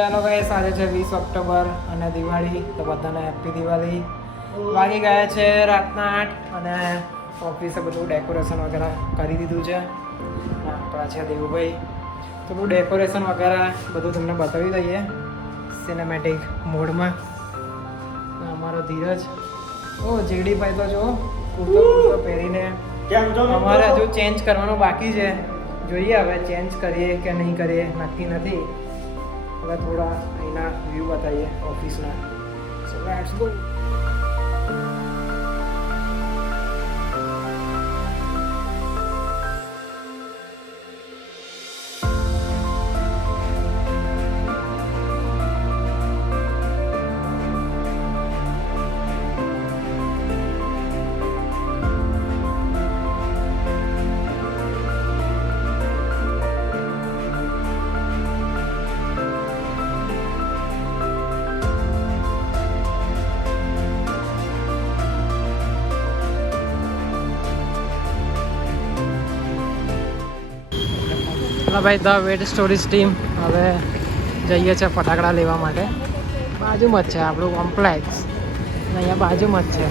ચાલો ગાઈસ, આજે છે 20 ઓક્ટોબર અને દિવાળી. તો બધાને હેપી દિવાળી. વાગી ગયા છે રાતના 8 અને ઓફિસે બધું ડેકોરેશન વગેરે કરી દીધું છે. આપણા છે દેવુભાઈ, તો બધું ડેકોરેશન વગેરે બધું તમને બતાવી દઈએ સિનેમેટિક મોડમાં. અમારો ધીરજ, ઓ જેડીભાઈ તો જો કુર્તો પહેરીને, અમારે હજુ ચેન્જ કરવાનું બાકી છે. જોઈએ હવે ચેન્જ કરીએ કે નહીં કરીએ, નક્કી નથી. હવે થોડા અહીંના વ્યૂ બતાવીએ ઓફિસના. So let's go. ભાઈ ધ વેટ સ્ટોરીઝ ટીમ હવે જઈએ છે ફટાકડા લેવા માટે. બાજુમાં જ છે આપણું કોમ્પ્લેક્સ, અહીંયા બાજુમાં જ છે.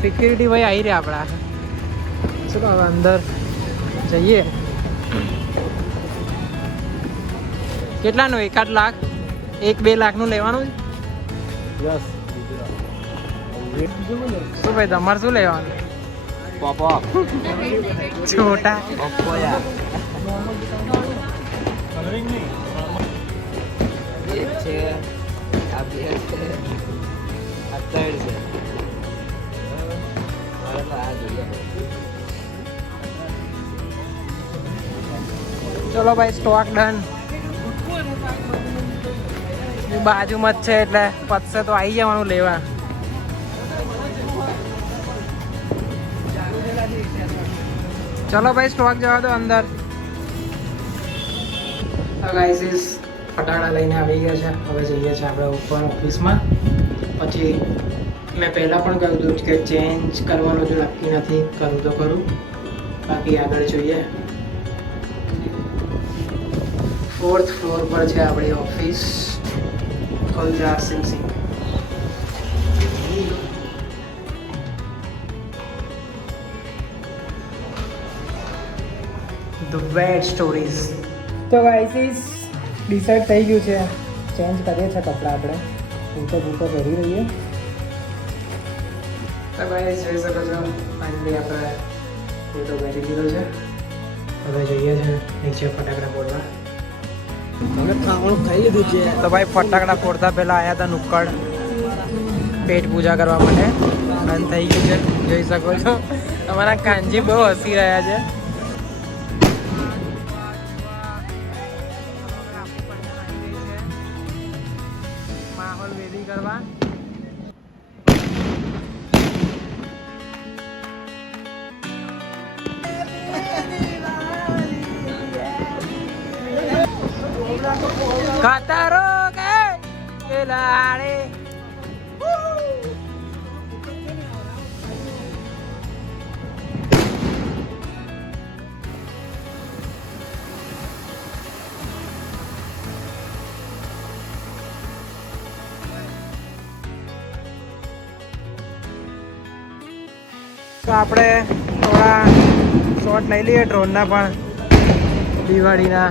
સિક્યુરિટી ભાઈ આવી રહ્યા આપણા. ચલો હવે અંદર જઈએ. કેટલાનું? 1-8 લાખ? 1-2 લાખનું લેવાનું? શું ભાઈ તમારે શું લેવાનું? પાપા છોટા અપોયા એક છે, આ બે છે, આ ત્રણ છે. મારે તો આ જોઈએ. ચલો ભાઈ, સ્ટોક ડન. બાજુમાં જ છે એટલે પતશે તો આવી જવાનું લેવા. ચલો ભાઈ, સ્ટોક જવા દો અંદર. ગાઈસ ફટાકડા લઈને આવી ગયા છે. હવે જઈએ છીએ આપણે ઉપર ઓફિસમાં. પછી મેં પહેલાં પણ કહ્યું હતું કે ચેન્જ કરવાનું જો નક્કી નથી, કરું તો કરું, બાકી આગળ જોઈએ. 4th ફ્લોર પર છે આપણી office. Kuljar Singh. The wet stories. તો ગાઈસ ડિસાઈડ થઈ ગયું છે, ચેન્જ કરીએ છીએ કપડાં આપણે. બૂટો પહેરી રહીએ. તો ગાઈસ જોઈ શકો છો, ફાઇનલી આપણે બૂટો પહેરી લીધો છે. હવે જઈએ છીએ નીચે ફટાકડા ફોડવા. અમે ખાવાનું ખાઈ લીધું છે. તો ભાઈ ફટાકડા ફોડતા પહેલાં આવ્યા હતા નુક્કડ પેટ પૂજા કરવા માટે. બંધ થઈ ગયું છે, જોઈ શકો છો. તમારા કાનજી બહુ હસી રહ્યા છે. માહોલ વેદી કરવા. ખાતારો કે લાડે. તો આપણે થોડા શોટ લઈ લઈએ ડ્રોનના પણ દિવાળીના.